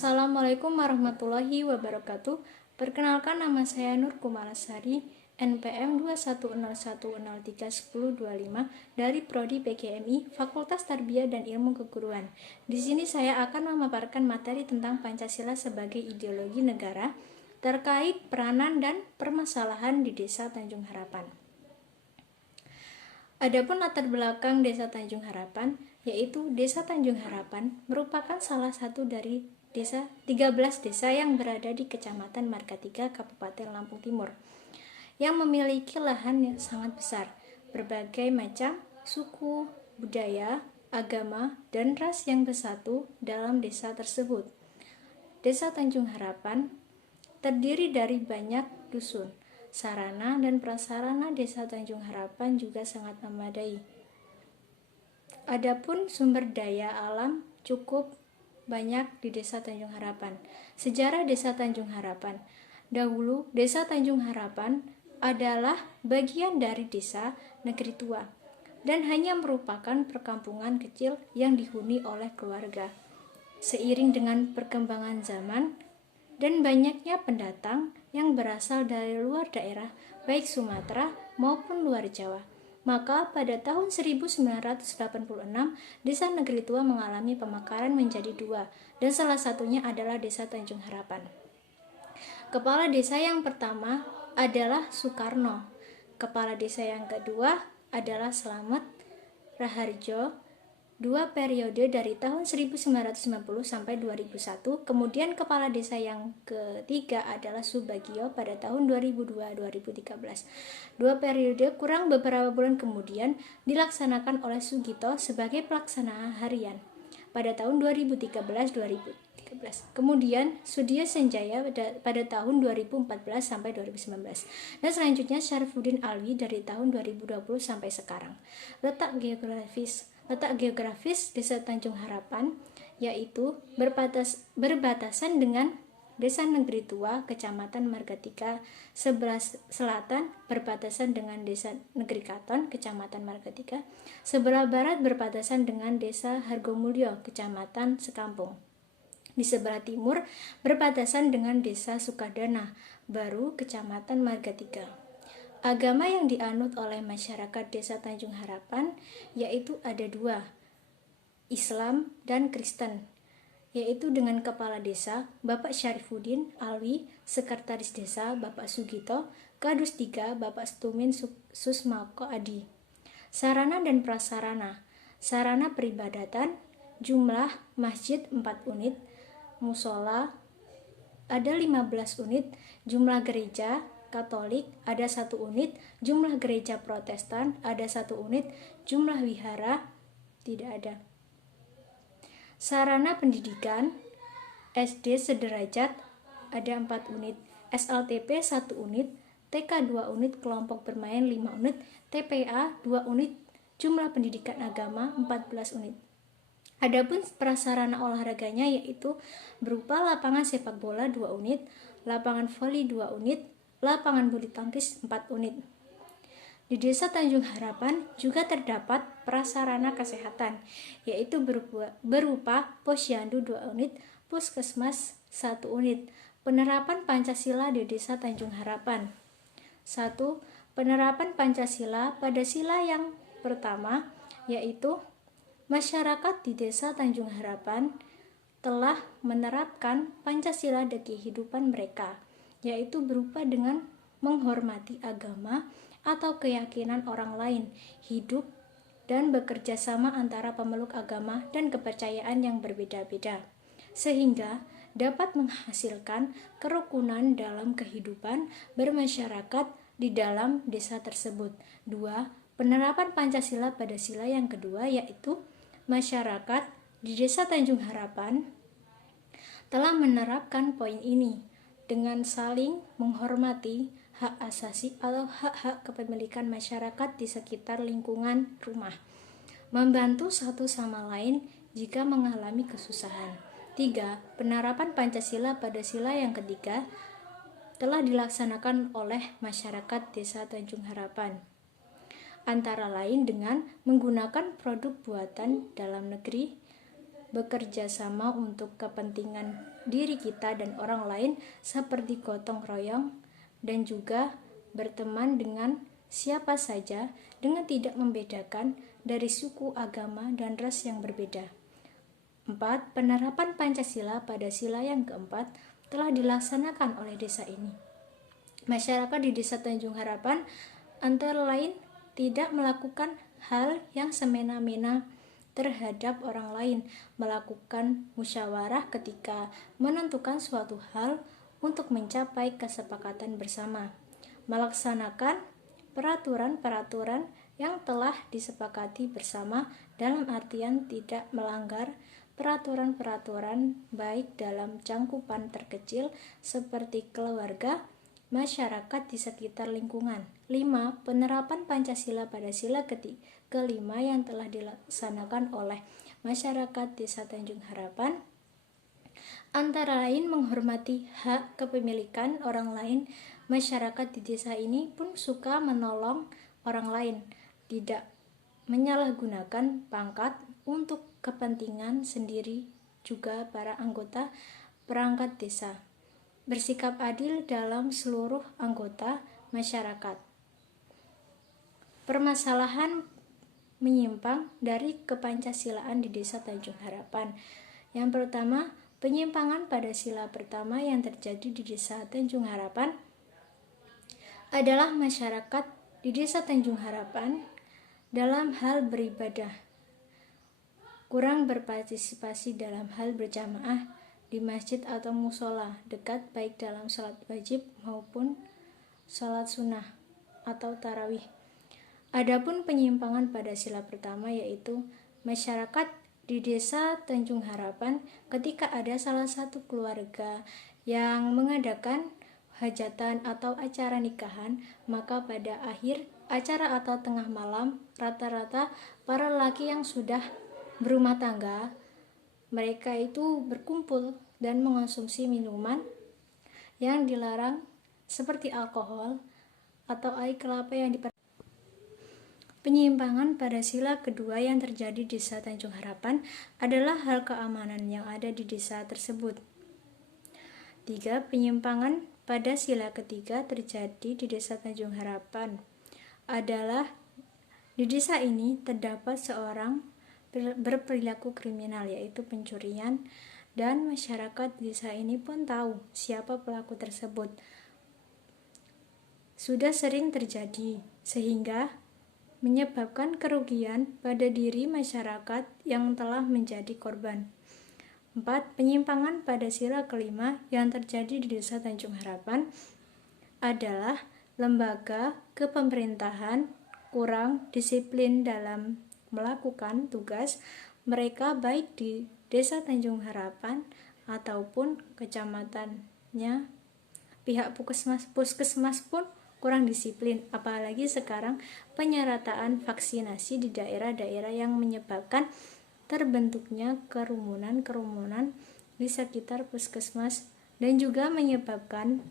Assalamualaikum warahmatullahi wabarakatuh. Perkenalkan, nama saya Nur Kumalasari, NPM 21010311025 dari Prodi PGMI, Fakultas Tarbiyah dan Ilmu Keguruan. Di sini saya akan memaparkan materi tentang Pancasila sebagai ideologi negara terkait peranan dan permasalahan di Desa Tanjung Harapan. Adapun latar belakang Desa Tanjung Harapan, yaitu Desa Tanjung Harapan merupakan salah satu dari 13 desa yang berada di Kecamatan Margatiga, Kabupaten Lampung Timur, yang memiliki lahan yang sangat besar, berbagai macam suku, budaya, agama, dan ras yang bersatu dalam desa tersebut. Desa Tanjung Harapan terdiri dari banyak dusun. Sarana dan prasarana Desa Tanjung Harapan juga sangat memadai. Adapun sumber daya alam cukup banyak di Desa Tanjung Harapan. Sejarah Desa Tanjung Harapan. Dahulu, Desa Tanjung Harapan adalah bagian dari Desa Negeri Tua dan hanya merupakan perkampungan kecil yang dihuni oleh keluarga. Seiring dengan perkembangan zaman dan banyaknya pendatang yang berasal dari luar daerah, baik Sumatera maupun luar Jawa, maka pada tahun 1986 Desa Negeri Tua mengalami pemekaran menjadi dua, dan salah satunya adalah Desa Tanjung Harapan. Kepala desa yang pertama adalah Soekarno. Kepala desa yang kedua adalah Slamet Raharjo. Dua periode dari tahun 1990 sampai 2001. Kemudian kepala desa yang ketiga adalah Subagio pada tahun 2002-2013. Dua periode kurang beberapa bulan kemudian dilaksanakan oleh Sugito sebagai pelaksana harian pada tahun 2013-2013. Kemudian Sudio Senjaya pada tahun 2014 sampai 2019. Dan selanjutnya Syarifudin Alwi dari tahun 2020 sampai sekarang. Letak geografis Desa Tanjung Harapan yaitu berbatasan dengan Desa Negeri Tua, Kecamatan Margatiga. Sebelah selatan berbatasan dengan Desa Negeri Katon, Kecamatan Margatiga. Sebelah barat berbatasan dengan Desa Hargomulyo, Kecamatan Sekampung. Di sebelah timur berbatasan dengan Desa Sukadana Baru, Kecamatan Margatiga. Agama yang dianut oleh masyarakat Desa Tanjung Harapan yaitu ada dua, Islam dan Kristen, yaitu dengan Kepala Desa Bapak Syarifudin Alwi, Sekretaris Desa Bapak Sugito, Kadus 3 Bapak Stumin Susmako Adi. Sarana dan prasarana. Sarana peribadatan, jumlah masjid 4 unit, musola ada 15 unit, jumlah gereja Katolik ada 1 unit, jumlah gereja Protestan ada 1 unit, jumlah wihara tidak ada. Sarana pendidikan, SD sederajat ada 4 unit, SLTP 1 unit, TK 2 unit, kelompok bermain 5 unit, TPA 2 unit, jumlah pendidikan agama 14 unit. Adapun prasarana olahraganya yaitu berupa lapangan sepak bola 2 unit, lapangan voli 2 unit, lapangan bulu tangkis 4 unit. Di Desa Tanjung Harapan juga terdapat prasarana kesehatan, yaitu berupa posyandu 2 unit, puskesmas 1 unit. Penerapan Pancasila di Desa Tanjung Harapan. 1. Penerapan Pancasila pada sila yang pertama, yaitu masyarakat di Desa Tanjung Harapan telah menerapkan Pancasila di kehidupan mereka, yaitu berupa dengan menghormati agama atau keyakinan orang lain, hidup dan bekerja sama antara pemeluk agama dan kepercayaan yang berbeda-beda, sehingga dapat menghasilkan kerukunan dalam kehidupan bermasyarakat di dalam desa tersebut. 2. Penerapan Pancasila pada sila yang kedua, yaitu masyarakat di Desa Tanjung Harapan telah menerapkan poin ini dengan saling menghormati hak asasi atau hak-hak kepemilikan masyarakat di sekitar lingkungan rumah, membantu satu sama lain jika mengalami kesusahan. 3. Penerapan Pancasila pada sila yang ketiga telah dilaksanakan oleh masyarakat Desa Tanjung Harapan, antara lain dengan menggunakan produk buatan dalam negeri, bekerja sama untuk kepentingan diri kita dan orang lain seperti gotong royong dan juga berteman dengan siapa saja dengan tidak membedakan dari suku, agama, dan ras yang berbeda. 4. Penerapan Pancasila pada sila yang keempat telah dilaksanakan oleh desa ini. Masyarakat di Desa Tanjung Harapan antara lain tidak melakukan hal yang semena-mena terhadap orang lain, melakukan musyawarah ketika menentukan suatu hal untuk mencapai kesepakatan bersama, melaksanakan peraturan-peraturan yang telah disepakati bersama dalam artian tidak melanggar peraturan-peraturan baik dalam cangkupan terkecil seperti keluarga, masyarakat di sekitar lingkungan. 5. Penerapan Pancasila pada sila kelima yang telah dilaksanakan oleh masyarakat Desa Tanjung Harapan antara lain menghormati hak kepemilikan orang lain. Masyarakat di desa ini pun suka menolong orang lain, tidak menyalahgunakan pangkat untuk kepentingan sendiri. Juga para anggota perangkat desa bersikap adil dalam seluruh anggota masyarakat. Permasalahan menyimpang dari kepancasilaan di Desa Tanjung Harapan. Yang pertama, penyimpangan pada sila pertama yang terjadi di Desa Tanjung Harapan adalah masyarakat di Desa Tanjung Harapan dalam hal beribadah kurang berpartisipasi dalam hal berjamaah di masjid atau musola dekat baik dalam sholat wajib maupun sholat sunnah atau tarawih. Adapun penyimpangan pada sila pertama yaitu masyarakat di Desa Tanjung Harapan ketika ada salah satu keluarga yang mengadakan hajatan atau acara nikahan, maka pada akhir acara atau tengah malam rata-rata para lelaki yang sudah berumah tangga mereka itu berkumpul dan mengonsumsi minuman yang dilarang seperti alkohol atau air kelapa yang Penyimpangan pada sila kedua yang terjadi di Desa Tanjung Harapan adalah hal keamanan yang ada di desa tersebut. 3. Penyimpangan pada sila ketiga terjadi di Desa Tanjung Harapan adalah di desa ini terdapat seorang berperilaku kriminal yaitu pencurian, dan masyarakat desa ini pun tahu siapa pelaku tersebut. Sudah sering terjadi sehingga menyebabkan kerugian pada diri masyarakat yang telah menjadi korban. 4. Penyimpangan pada sila kelima yang terjadi di Desa Tanjung Harapan adalah lembaga kepemerintahan kurang disiplin dalam melakukan tugas mereka baik di Desa Tanjung Harapan ataupun kecamatannya. Pihak puskesmas pun kurang disiplin, apalagi sekarang penyerataan vaksinasi di daerah-daerah yang menyebabkan terbentuknya kerumunan di sekitar puskesmas dan juga menyebabkan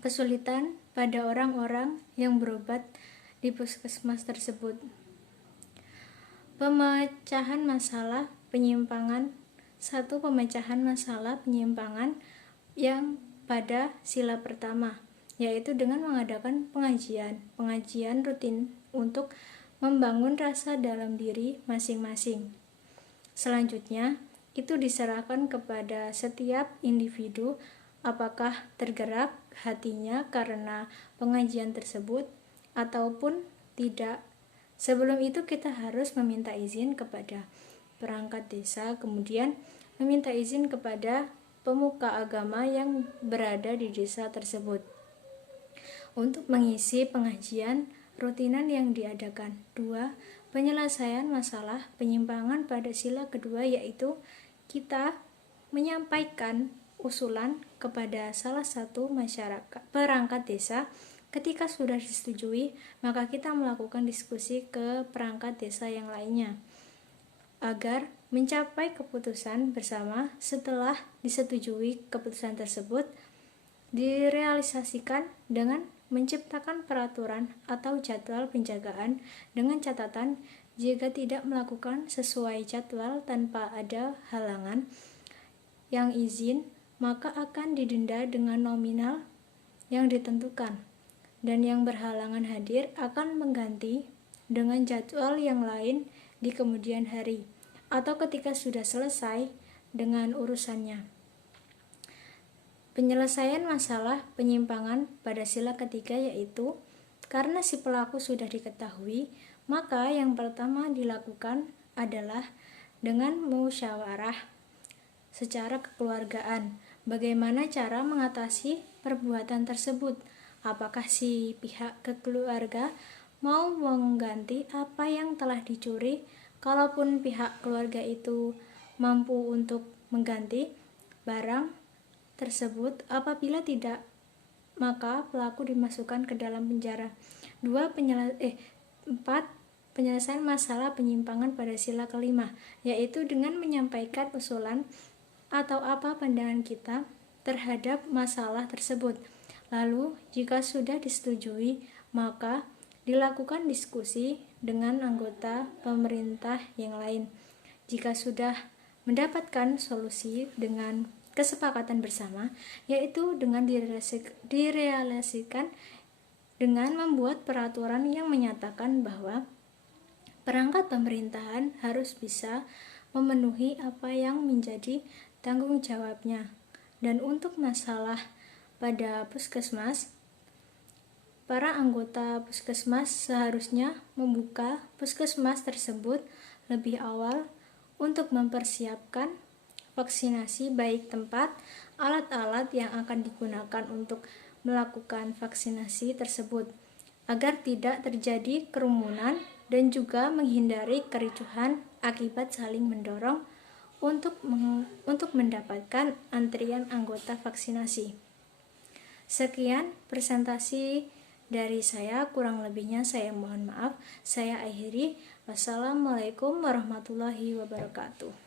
kesulitan pada orang-orang yang berobat di puskesmas tersebut. Pemecahan masalah penyimpangan. 1. Pemecahan masalah penyimpangan yang pada sila pertama, yaitu dengan mengadakan pengajian rutin untuk membangun rasa dalam diri masing-masing. Selanjutnya, itu diserahkan kepada setiap individu apakah tergerak hatinya karena pengajian tersebut ataupun tidak. Sebelum itu kita harus meminta izin kepada perangkat desa, kemudian meminta izin kepada pemuka agama yang berada di desa tersebut untuk mengisi pengajian rutinan yang diadakan. 2. Penyelesaian masalah penyimpangan pada sila kedua, yaitu kita menyampaikan usulan kepada salah satu masyarakat perangkat desa. Ketika sudah disetujui, maka kita melakukan diskusi ke perangkat desa yang lainnya agar mencapai keputusan bersama. Setelah disetujui keputusan tersebut direalisasikan dengan menciptakan peraturan atau jadwal penjagaan dengan catatan jika tidak melakukan sesuai jadwal tanpa ada halangan yang izin maka akan didenda dengan nominal yang ditentukan, dan yang berhalangan hadir akan mengganti dengan jadwal yang lain di kemudian hari atau ketika sudah selesai dengan urusannya. Penyelesaian masalah penyimpangan pada sila ketiga yaitu karena si pelaku sudah diketahui, maka yang pertama dilakukan adalah dengan musyawarah secara kekeluargaan. Bagaimana cara mengatasi perbuatan tersebut? Apakah si pihak keluarga mau mengganti apa yang telah dicuri? Kalaupun pihak keluarga itu mampu untuk mengganti barang tersebut, apabila tidak, maka pelaku dimasukkan ke dalam penjara. 4. Penyelesaian masalah penyimpangan pada sila kelima, yaitu dengan menyampaikan usulan atau apa pandangan kita terhadap masalah tersebut. Lalu, jika sudah disetujui, maka dilakukan diskusi dengan anggota pemerintah yang lain. Jika sudah mendapatkan solusi dengan kesepakatan bersama, yaitu dengan direalisasikan dengan membuat peraturan yang menyatakan bahwa perangkat pemerintahan harus bisa memenuhi apa yang menjadi tanggung jawabnya. Dan untuk masalah pada puskesmas, para anggota puskesmas seharusnya membuka puskesmas tersebut lebih awal untuk mempersiapkan vaksinasi, baik tempat, alat-alat yang akan digunakan untuk melakukan vaksinasi tersebut, agar tidak terjadi kerumunan dan juga menghindari kericuhan akibat saling mendorong untuk mendapatkan antrian anggota vaksinasi. Sekian presentasi dari saya, kurang lebihnya saya mohon maaf. Saya akhiri. Wassalamualaikum warahmatullahi wabarakatuh.